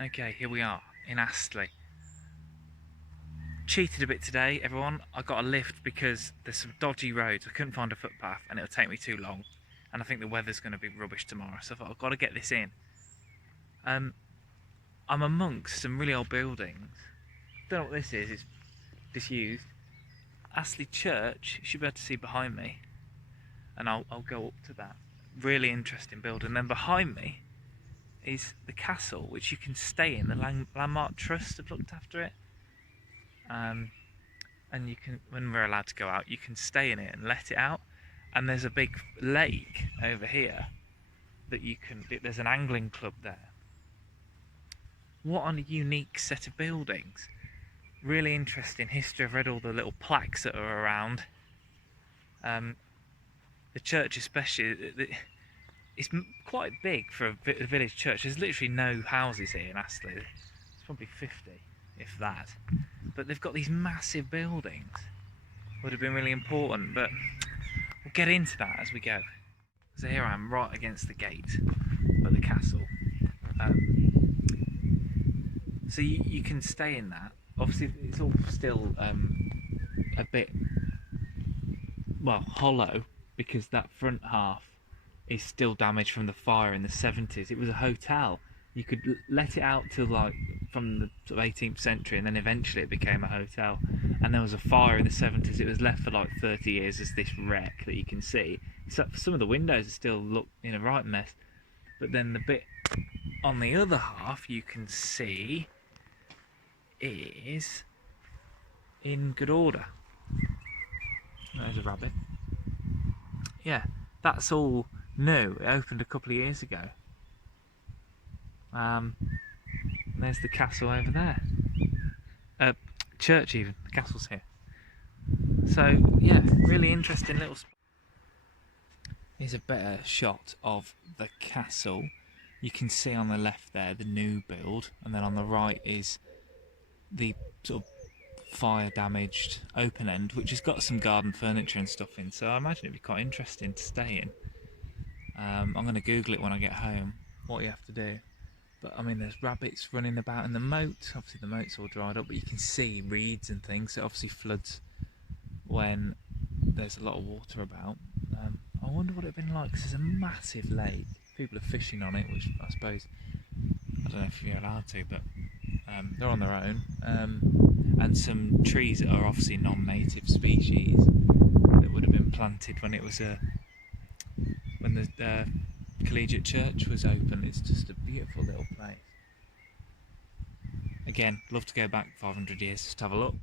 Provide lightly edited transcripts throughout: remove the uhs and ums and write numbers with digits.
Okay, here we are in Astley. Cheated a bit today, everyone. I got a lift because there's some dodgy roads. I couldn't find a footpath and it'll take me too long. And I think the weather's going to be rubbish tomorrow, so I thought I've got to get this in. I'm amongst some really old buildings. Don't know what this is. It's disused. Astley Church. You should be able to see behind me, and I'll go up to that. Really interesting building. And then behind me is the castle, which you can stay in. The Landmark Trust have looked after it. And you can, when we're allowed to go out, you can stay in it and let it out. And there's a big lake over here that you can. There's an angling club there. What a unique set of buildings. Really interesting history. I've read all the little plaques that are around. The church especially, it's quite big for a village church. There's literally no houses here in Astley. It's probably 50, if that. But they've got these massive buildings. Would have been really important, but we'll get into that as we go. So here I am, right against the gate of the castle. So you can stay in that. Obviously, it's all still a bit, well, hollow, because that front half is still damaged from the fire in the 70s. It was a hotel. You could let it out till like from the sort of 18th century, and then eventually it became a hotel. And there was a fire in the 70s. It was left for like 30 years as this wreck that you can see. Except for some of the windows still look in a right mess. But then the bit on the other half you can see is in good order. There's a rabbit. Yeah, that's all new. It opened a couple of years ago. There's the castle over there. Church even. The castle's here. So yeah, really interesting little spot. Here's a better shot of the castle. You can see on the left there the new build, and then on the right is the sort of fire damaged open end, which has got some garden furniture and stuff in, so I imagine it'd be quite interesting to stay in. I'm going to Google it when I get home, what you have to do. But I mean, there's rabbits running about in the moat. Obviously the moat's all dried up, but you can see reeds and things. It obviously floods when there's a lot of water about. I wonder what it'd been like, because there's a massive lake. People are fishing on it, which I suppose, I don't know if you're allowed to, but they're on their own. And some trees that are obviously non-native species that would have been planted when it was when the collegiate church was open. It's just a beautiful little place. Again, love to go back 500 years just to have a look.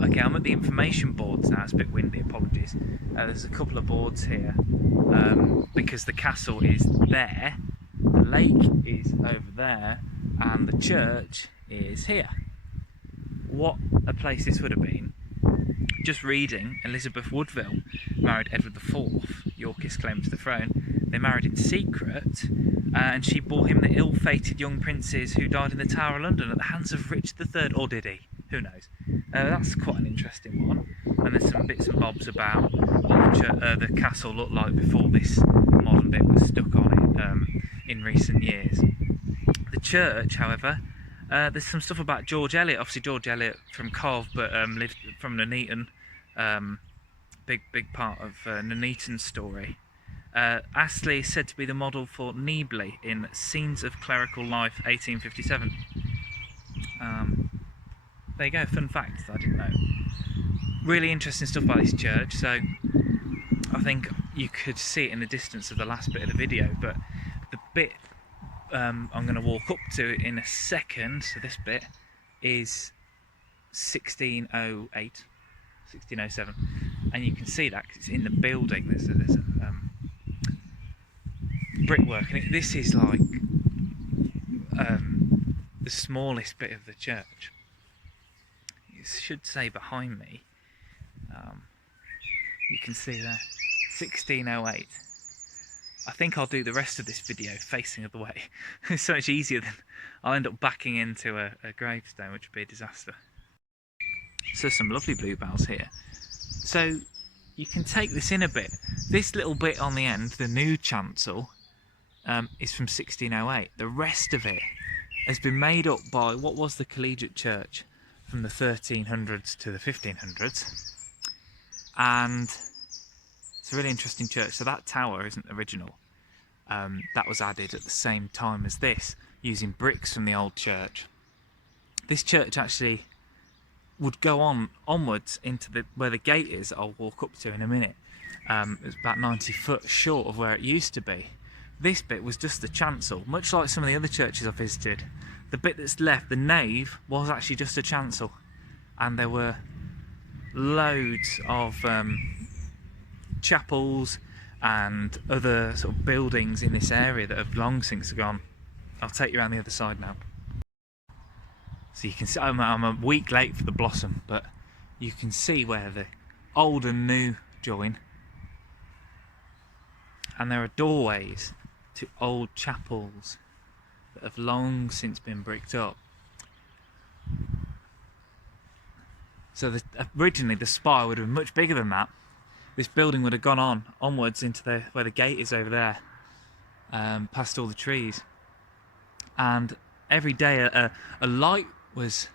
Okay, I'm at the information boards now. It's a bit windy, apologies. There's a couple of boards here because the castle is there, the lake is over there, and the church is here. What a place this would have been. Just reading, Elizabeth Woodville married Edward IV, Yorkist claim to the throne. They married in secret, and she bore him the ill-fated young princes who died in the Tower of London at the hands of Richard III, or did he? Who knows? That's quite an interesting one. And there's some bits and bobs about what the castle looked like before this modern bit was stuck on it in recent years. The church, however, there's some stuff about George Eliot. Obviously George Eliot from Cov, but lived from Nuneaton. Big part of Nuneaton's story. Astley is said to be the model for Nibley in Scenes of Clerical Life 1857. There you go, fun fact that I didn't know. Really interesting stuff about this church. So I think you could see it in the distance of the last bit of the video, but the bit I'm going to walk up to in a second, so this bit is 1608, 1607, and you can see that because it's in the building. There's a brickwork, and this is like the smallest bit of the church. It should say behind me, you can see there, 1608. I think I'll do the rest of this video facing the other way. It's so much easier than I'll end up backing into a gravestone, which would be a disaster. So some lovely bluebells here. So you can take this in a bit. This little bit on the end, the new chancel, is from 1608. The rest of it has been made up by what was the collegiate church from the 1300s to the 1500s, and it's a really interesting church. So that tower isn't original. That was added at the same time as this, using bricks from the old church. This church actually would go onwards into where the gate is, I'll walk up to in a minute. It's about 90 foot short of where it used to be. This bit was just the chancel, much like some of the other churches I've visited. The bit that's left, the nave, was actually just a chancel, and there were loads of chapels and other sort of buildings in this area that have long since gone. I'll take you around the other side now. So you can see, I'm a week late for the blossom, but you can see where the old and new join. And there are doorways to old chapels that have long since been bricked up. So originally the spire would have been much bigger than that. This building would have gone onwards into where the gate is over there, past all the trees. And every day a light was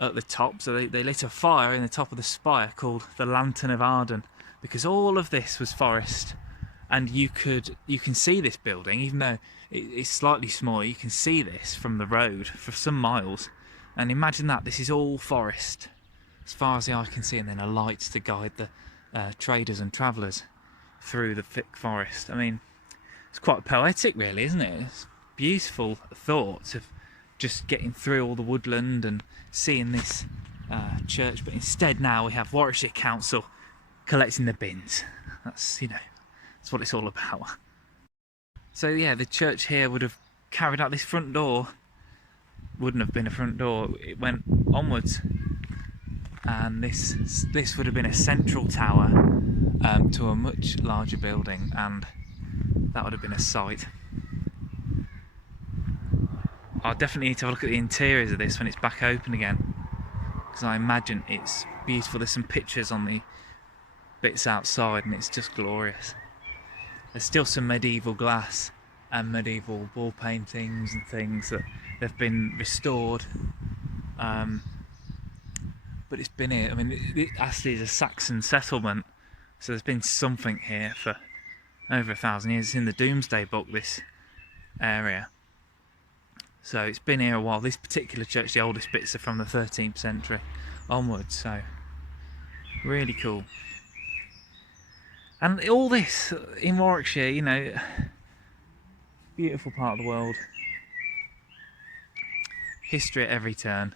at the top, so they lit a fire in the top of the spire called the Lantern of Arden, because all of this was forest, and you can see this building, even though it's slightly smaller. You can see this from the road for some miles, and imagine that this is all forest as far as the eye can see, and then a light to guide the traders and travellers through the thick forest. I mean, it's quite poetic, really, isn't it? It's beautiful thoughts of just getting through all the woodland and seeing this church, but instead now we have Warwickshire Council collecting the bins. That's what it's all about. So yeah, the church here would have carried out this front door. Wouldn't have been a front door. It went onwards, and this would have been a central tower to a much larger building, and that would have been a site. I'll definitely need to have a look at the interiors of this when it's back open again, because I imagine it's beautiful. There's some pictures on the bits outside and it's just glorious. There's still some medieval glass and medieval wall paintings and things that they've been restored, but it's been here. I mean, Astley is a Saxon settlement, so there's been something here for over 1,000 years. It's in the Domesday Book, this area. So it's been here a while. This particular church, the oldest bits are from the 13th century onwards, so really cool. And all this in Warwickshire, beautiful part of the world. History at every turn.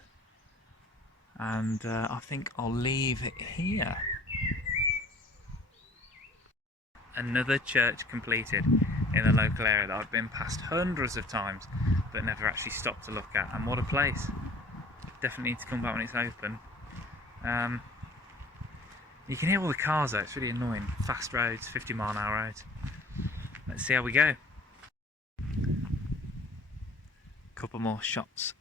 And I think I'll leave it here. Another church completed in the local area that I've been past hundreds of times but never actually stopped to look at, and what a place. Definitely need to come back when it's open. You can hear all the cars though, it's really annoying. Fast roads, 50-mile-an-hour roads. Let's see how we go. Couple more shots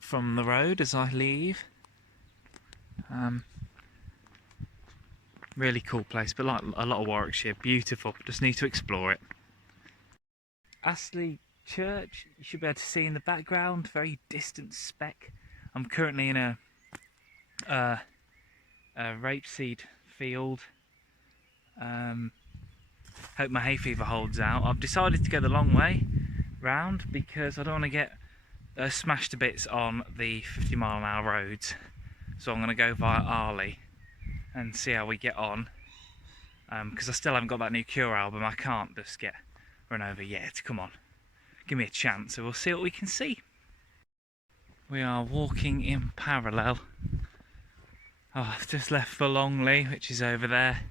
from the road as I leave. Really cool place, but like a lot of Warwickshire, beautiful, just need to explore it. Astley Church, you should be able to see in the background, very distant speck. I'm currently in a rapeseed field. Hope my hay fever holds out. I've decided to go the long way round because I don't want to get smashed to bits on the 50-mile-an-hour roads. So I'm going to go via Arley and see how we get on. Because I still haven't got that new Ooeerr album. I can't just get run over yet. Come on, give me a chance, so we'll see what we can see. We are walking in parallel. Oh, I've just left for Longley, which is over there.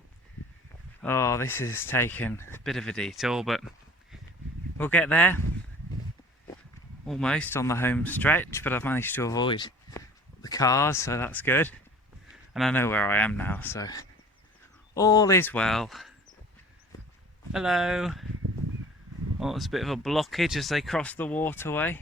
Oh, this has taken a bit of a detour, but we'll get there. Almost on the home stretch, but I've managed to avoid the cars, so that's good. And I know where I am now, so all is well. Hello. Oh, it's a bit of a blockage as they cross the waterway.